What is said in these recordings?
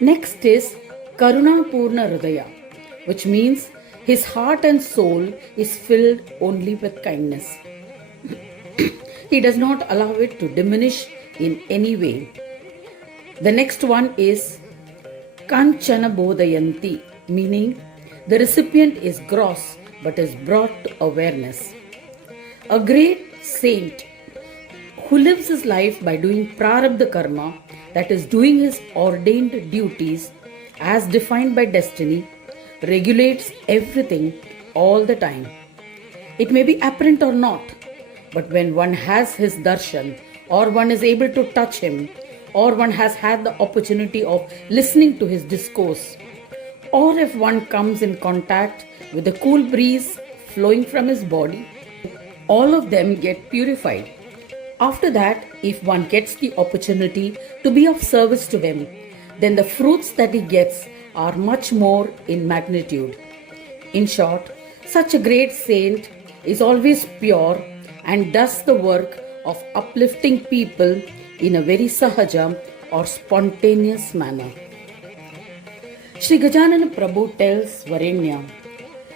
Next is Karuna Purna Hridaya, which means his heart and soul is filled only with kindness. He does not allow it to diminish in any way. The next one is Kanchana Bodhayanti, meaning the recipient is gross but is brought to awareness. A great saint who lives his life by doing prarabdha karma, that is, doing his ordained duties as defined by destiny, regulates everything all the time. It may be apparent or not, but when one has his darshan, or one is able to touch him, or one has had the opportunity of listening to his discourse, or if one comes in contact with the cool breeze flowing from his body, all of them get purified. After that, if one gets the opportunity to be of service to him, then the fruits that he gets are much more in magnitude. In short, such a great saint is always pure and does the work of uplifting people in a very sahaja or spontaneous manner. Sri Gajanana Prabhu tells Varenya,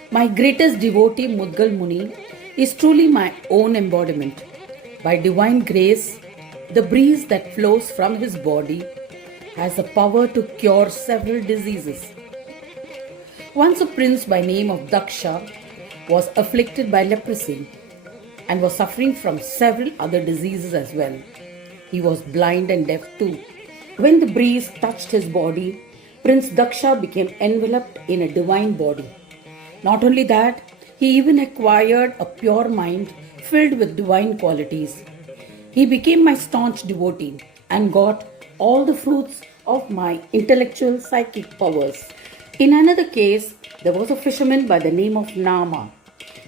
"My greatest devotee Mudgal Muni is truly my own embodiment. By divine grace, the breeze that flows from his body has the power to cure several diseases." Once a prince by name of Daksha was afflicted by leprosy and was suffering from several other diseases as well. He was blind and deaf too. When the breeze touched his body, Prince Daksha became enveloped in a divine body. Not only that, he even acquired a pure mind filled with divine qualities. He became my staunch devotee and got all the fruits of my intellectual psychic powers. In another case, there was a fisherman by the name of Nama.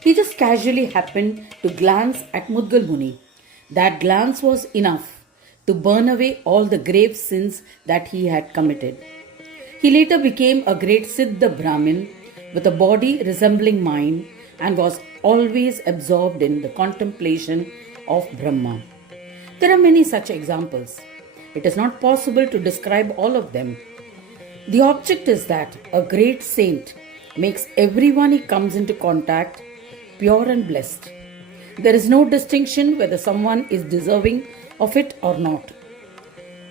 He just casually happened to glance at Mudgal Muni. That glance was enough to burn away all the grave sins that he had committed. He later became a great Siddha Brahmin with a body resembling mine and was always absorbed in the contemplation of Brahma. There are many such examples. It is not possible to describe all of them. The object is that a great saint makes everyone he comes into contact pure and blessed. There is no distinction whether someone is deserving of it or not.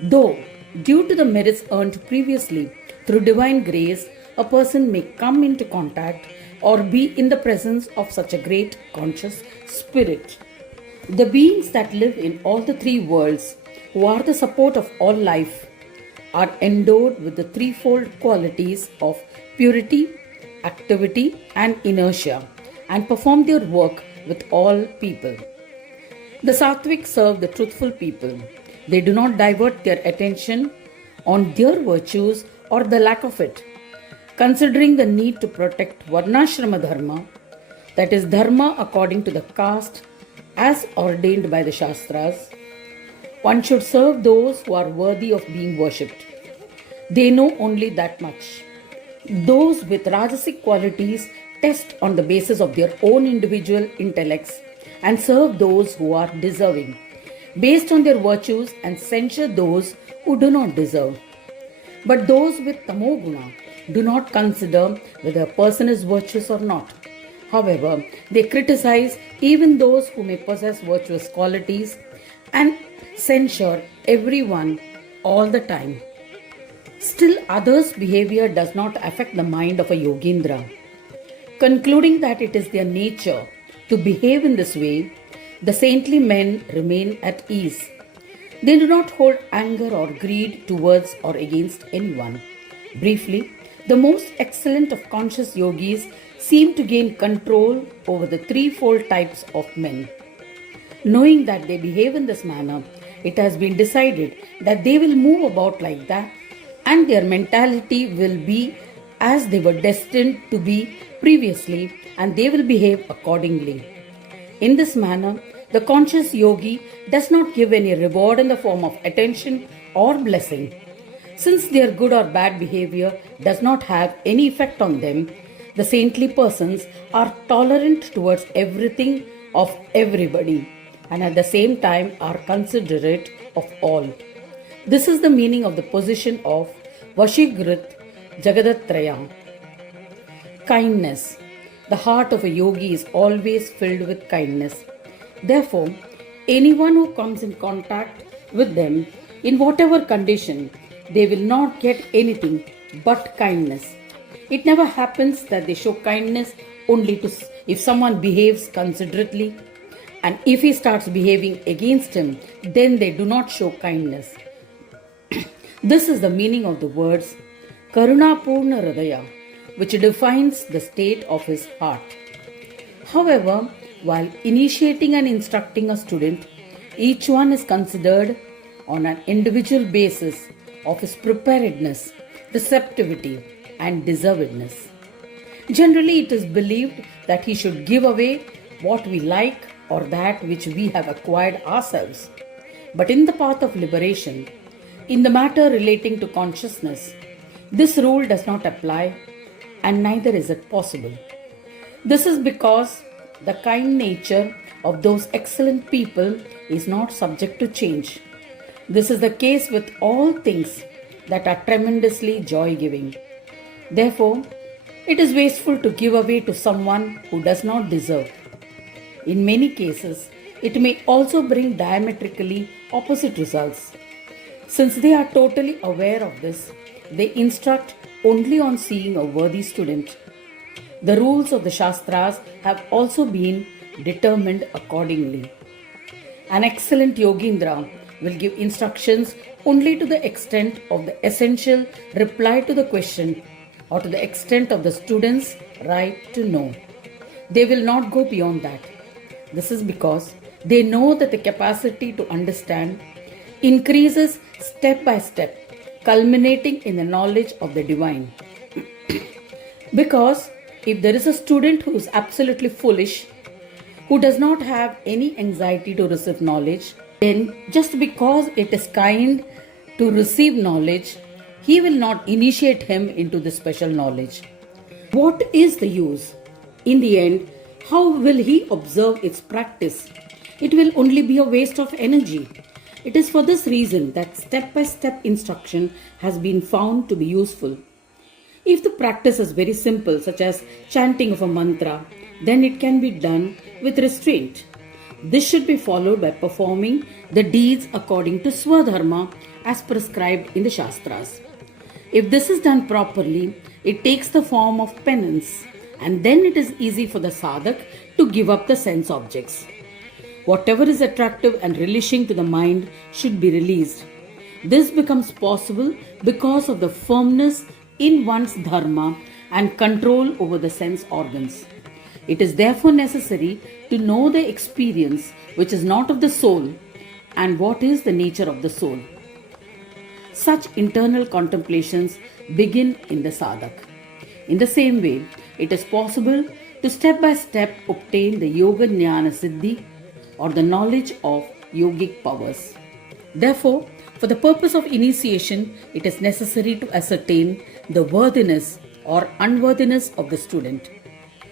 Though, due to the merits earned previously through divine grace, a person may come into contact or be in the presence of such a great conscious spirit. The beings that live in all the three worlds, who are the support of all life, are endowed with the threefold qualities of purity, activity, and inertia, and perform their work with all people. The Sattvic serve the truthful people. They do not divert their attention on their virtues or the lack of it. Considering the need to protect Varnashrama Dharma, that is Dharma according to the caste as ordained by the Shastras, one should serve those who are worthy of being worshipped. They know only that much. Those with Rajasic qualities test on the basis of their own individual intellects and serve those who are deserving, based on their virtues, and censure those who do not deserve. But those with Tamoguna do not consider whether a person is virtuous or not. However, they criticize even those who may possess virtuous qualities and censure everyone all the time. Still, others' behavior does not affect the mind of a Yogendra. Concluding that it is their nature to behave in this way, the saintly men remain at ease. They do not hold anger or greed towards or against anyone. Briefly, the most excellent of conscious yogis seem to gain control over the threefold types of men. Knowing that they behave in this manner, it has been decided that they will move about like that, and their mentality will be as they were destined to be previously, and they will behave accordingly. In this manner, the conscious yogi does not give any reward in the form of attention or blessing. Since their good or bad behavior does not have any effect on them, the saintly persons are tolerant towards everything of everybody, and at the same time are considerate of all. This is the meaning of the position of Vashigrit Jagadatraya. Kindness. The heart of a yogi is always filled with kindness. Therefore, anyone who comes in contact with them, in whatever condition, they will not get anything but kindness. It never happens that they show kindness only to if someone behaves considerately, and if he starts behaving against him, then they do not show kindness. This is the meaning of the words Karuna Purna Hridaya, which defines the state of his heart. However, while initiating and instructing a student, each one is considered on an individual basis of his preparedness, receptivity, and deservedness. Generally, it is believed that he should give away what we like or that which we have acquired ourselves. But in the path of liberation, in the matter relating to consciousness, this rule does not apply, and neither is it possible. This is because the kind nature of those excellent people is not subject to change. This is the case with all things that are tremendously joy-giving. Therefore, it is wasteful to give away to someone who does not deserve. In many cases, it may also bring diametrically opposite results. Since they are totally aware of this, they instruct only on seeing a worthy student. The rules of the Shastras have also been determined accordingly. An excellent Yogindra will give instructions only to the extent of the essential reply to the question or to the extent of the student's right to know. They will not go beyond that. This is because they know that the capacity to understand increases step by step, culminating in the knowledge of the divine. Because if there is a student who is absolutely foolish, who does not have any anxiety to receive knowledge, then just because it is kind to receive knowledge, he will not initiate him into the special knowledge. What is the use? In the end, how will he observe its practice? It will only be a waste of energy. It is for this reason that step-by-step instruction has been found to be useful. If the practice is very simple, such as chanting of a mantra, then it can be done with restraint. This should be followed by performing the deeds according to Swadharma as prescribed in the Shastras. If this is done properly, it takes the form of penance, and then it is easy for the Sādhak to give up the sense objects. Whatever is attractive and relishing to the mind should be released. This becomes possible because of the firmness in one's dharma and control over the sense organs. It is therefore necessary to know the experience which is not of the soul and what is the nature of the soul. Such internal contemplations begin in the Sādhak. In the same way, it is possible to step by step obtain the Yoga Jnana Siddhi or the knowledge of yogic powers. Therefore, for the purpose of initiation, it is necessary to ascertain the worthiness or unworthiness of the student.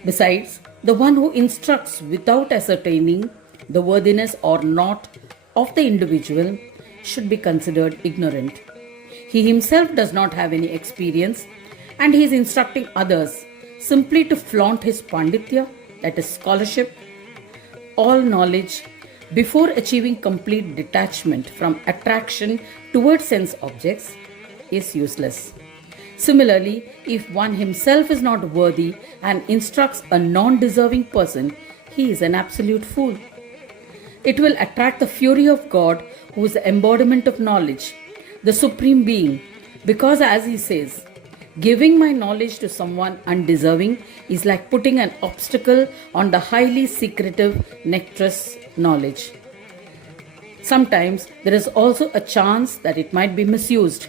Besides, the one who instructs without ascertaining the worthiness or not of the individual should be considered ignorant. He himself does not have any experience and he is instructing others simply to flaunt his panditya, that is scholarship, all knowledge, before achieving complete detachment from attraction towards sense objects is useless. Similarly, if one himself is not worthy and instructs a non-deserving person, he is an absolute fool. It will attract the fury of God, who is the embodiment of knowledge, the Supreme Being, because as he says, giving my knowledge to someone undeserving is like putting an obstacle on the highly secretive nectarous knowledge. Sometimes there is also a chance that it might be misused.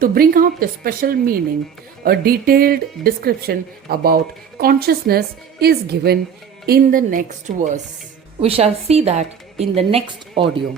To bring out the special meaning, a detailed description about consciousness is given in the next verse. We shall see that in the next audio.